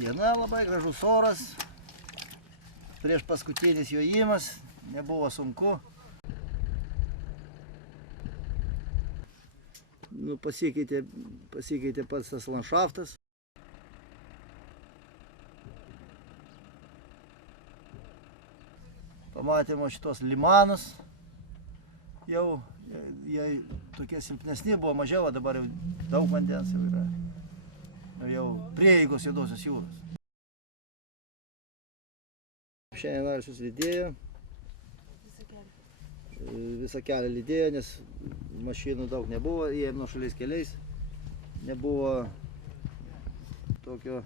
diena, labai gražus oras. Prieš paskutinis jojimas, nebuvo sunku. Nu, pasikeitė pats tas landšaftas. Pamatėme šitos limanus. Jau jie tokie silpnesni buvo, mažiau, o dabar jau daug vandens jau yra. Jau prieigos Juodosios jūros. Šiandien naršius lydėjo. Visą kelią lydėjo, nes mašinų daug nebuvo, jie nuo šalies keliais. Nebuvo tokio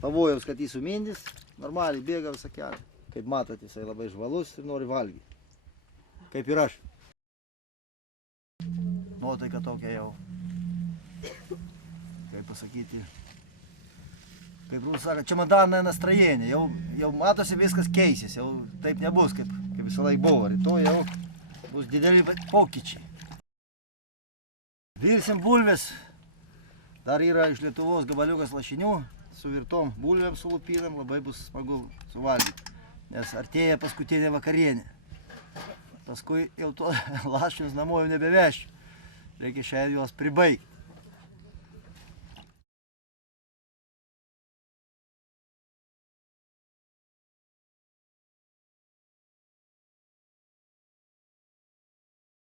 pavojaus, kad jį sumindys. Normaliai bėga visą kelią. Kaip matot, jisai labai žvalus ir nori valgyti. Kaip ir aš. Nuotaika tokia jau, kaip pasakyti, kaip rusai sako, čemodaninė настроение, jau matosi viskas keisis, jau taip nebus, kaip visą laiką buvo, rytoj jau bus dideli pokyčiai. Virsim bulvės, dar yra iš Lietuvos gabaliukas lašinių, su virtom bulvėm sulupinam, labai bus smagu suvalgyti, nes artėja paskutinė vakarienė. Paskui jau to lašinius namo jau nebevešiu. Reikia šiandien juos pribaigti.